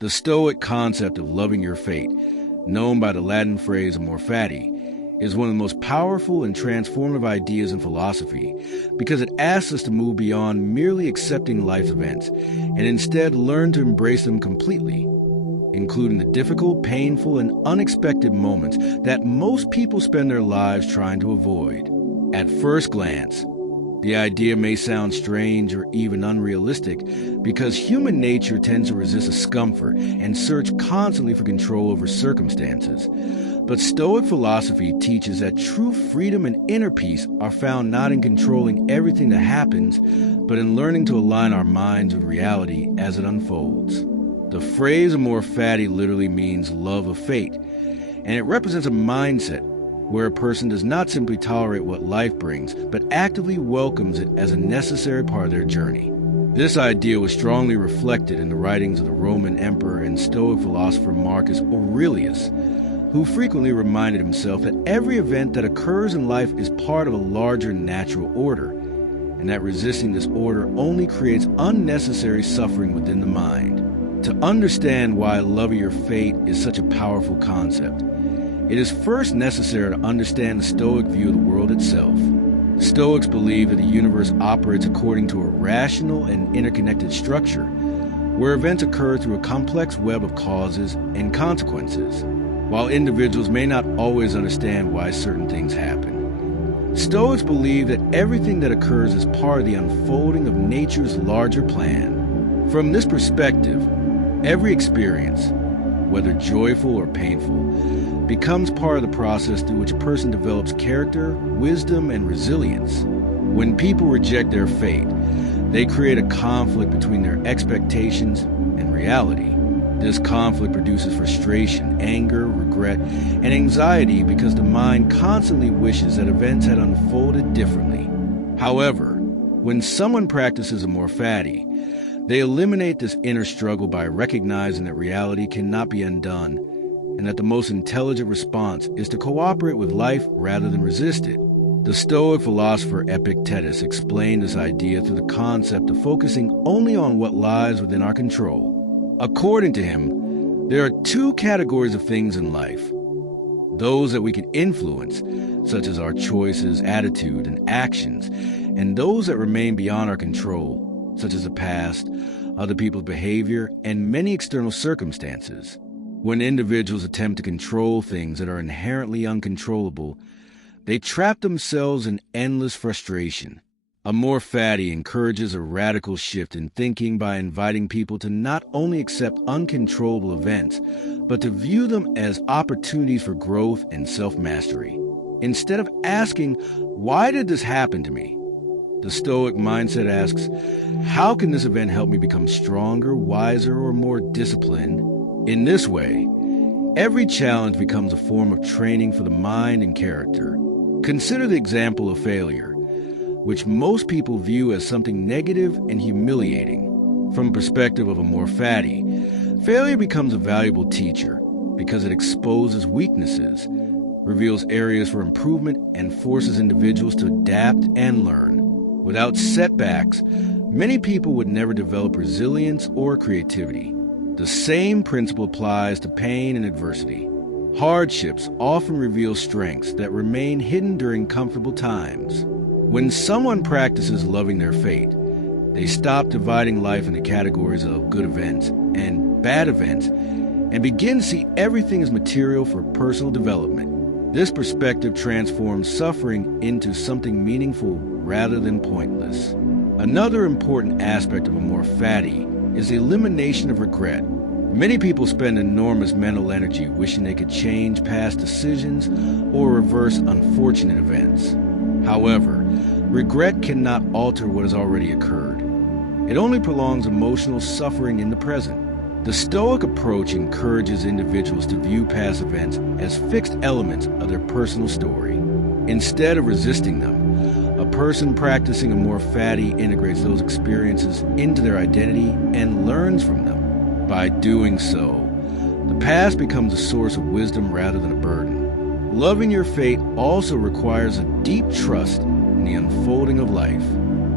The Stoic concept of loving your fate, known by the Latin phrase Amor Fati, is one of the most powerful and transformative ideas in philosophy because it asks us to move beyond merely accepting life's events and instead learn to embrace them completely, including the difficult, painful, and unexpected moments that most people spend their lives trying to avoid. At first glance, the idea may sound strange or even unrealistic because human nature tends to resist discomfort and search constantly for control over circumstances. But Stoic philosophy teaches that true freedom and inner peace are found not in controlling everything that happens, but in learning to align our minds with reality as it unfolds. The phrase Amor Fati literally means love of fate, and it represents a mindset where a person does not simply tolerate what life brings, but actively welcomes it as a necessary part of their journey. This idea was strongly reflected in the writings of the Roman emperor and Stoic philosopher Marcus Aurelius, who frequently reminded himself that every event that occurs in life is part of a larger natural order, and that resisting this order only creates unnecessary suffering within the mind. To understand why loving your fate is such a powerful concept, it is first necessary to understand the Stoic view of the world itself. Stoics believe that the universe operates according to a rational and interconnected structure, where events occur through a complex web of causes and consequences. While individuals may not always understand why certain things happen, Stoics believe that everything that occurs is part of the unfolding of nature's larger plan. From this perspective, every experience, whether joyful or painful, becomes part of the process through which a person develops character, wisdom, and resilience. When people reject their fate, they create a conflict between their expectations and reality. This conflict produces frustration, anger, regret, and anxiety because the mind constantly wishes that events had unfolded differently. However, when someone practices Amor Fati, they eliminate this inner struggle by recognizing that reality cannot be undone and that the most intelligent response is to cooperate with life rather than resist it. The Stoic philosopher Epictetus explained this idea through the concept of focusing only on what lies within our control. According to him, there are two categories of things in life: those that we can influence, such as our choices, attitude, and actions, and those that remain beyond our control, such as the past, other people's behavior, and many external circumstances. When individuals attempt to control things that are inherently uncontrollable, they trap themselves in endless frustration. Amor Fati encourages a radical shift in thinking by inviting people to not only accept uncontrollable events, but to view them as opportunities for growth and self-mastery. Instead of asking, "Why did this happen to me?" the Stoic mindset asks, "How can this event help me become stronger, wiser, or more disciplined?" In this way, every challenge becomes a form of training for the mind and character. Consider the example of failure, which most people view as something negative and humiliating. From the perspective of Amor Fati, failure becomes a valuable teacher because it exposes weaknesses, reveals areas for improvement, and forces individuals to adapt and learn. Without setbacks, many people would never develop resilience or creativity. The same principle applies to pain and adversity. Hardships often reveal strengths that remain hidden during comfortable times. When someone practices loving their fate, they stop dividing life into categories of good events and bad events and begin to see everything as material for personal development. This perspective transforms suffering into something meaningful rather than pointless. Another important aspect of Amor Fati is the elimination of regret. Many people spend enormous mental energy wishing they could change past decisions or reverse unfortunate events. However, regret cannot alter what has already occurred. It only prolongs emotional suffering in the present. The Stoic approach encourages individuals to view past events as fixed elements of their personal story. Instead of resisting them, a person practicing Amor Fati integrates those experiences into their identity and learns from them. By doing so, the past becomes a source of wisdom rather than a burden. Loving your fate also requires a deep trust in the unfolding of life.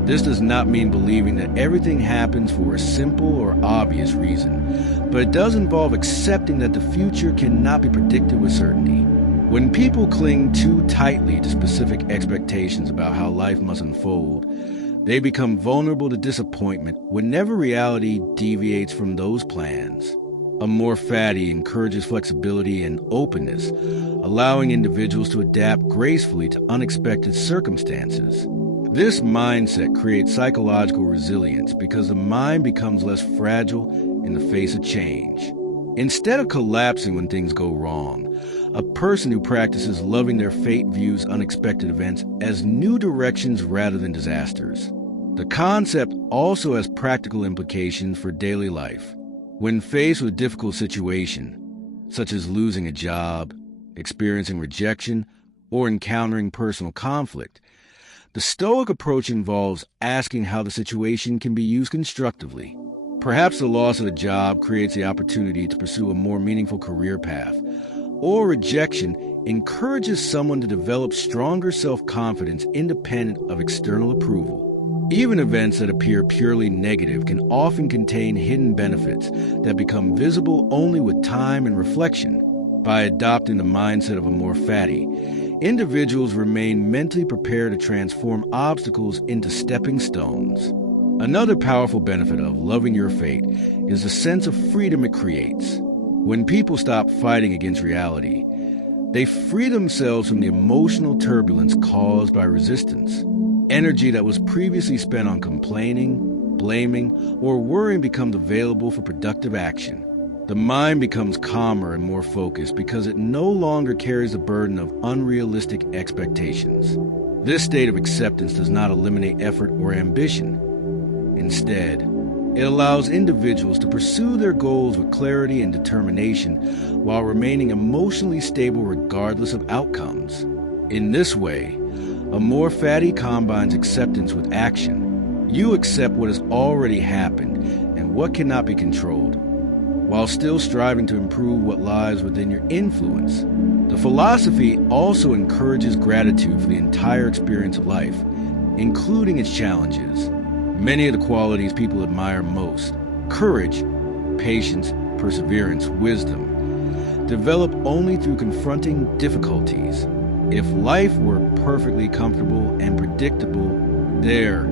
This does not mean believing that everything happens for a simple or obvious reason, but it does involve accepting that the future cannot be predicted with certainty. When people cling too tightly to specific expectations about how life must unfold, they become vulnerable to disappointment whenever reality deviates from those plans. Amor Fati encourages flexibility and openness, allowing individuals to adapt gracefully to unexpected circumstances. This mindset creates psychological resilience because the mind becomes less fragile in the face of change. Instead of collapsing when things go wrong, a person who practices loving their fate views unexpected events as new directions rather than disasters. The concept also has practical implications for daily life. When faced with a difficult situation, such as losing a job, experiencing rejection, or encountering personal conflict, the Stoic approach involves asking how the situation can be used constructively. Perhaps the loss of a job creates the opportunity to pursue a more meaningful career path, or rejection encourages someone to develop stronger self-confidence independent of external approval. Even events that appear purely negative can often contain hidden benefits that become visible only with time and reflection. By adopting the mindset of Amor Fati, individuals remain mentally prepared to transform obstacles into stepping stones. Another powerful benefit of loving your fate is the sense of freedom it creates. When people stop fighting against reality, they free themselves from the emotional turbulence caused by resistance. Energy that was previously spent on complaining, blaming, or worrying becomes available for productive action. The mind becomes calmer and more focused because it no longer carries the burden of unrealistic expectations. This state of acceptance does not eliminate effort or ambition. Instead, it allows individuals to pursue their goals with clarity and determination while remaining emotionally stable regardless of outcomes. In this way, Amor Fati combines acceptance with action. You accept what has already happened and what cannot be controlled, while still striving to improve what lies within your influence. The philosophy also encourages gratitude for the entire experience of life, including its challenges. Many of the qualities people admire most, courage, patience, perseverance, wisdom, develop only through confronting difficulties. If life were perfectly comfortable and predictable, there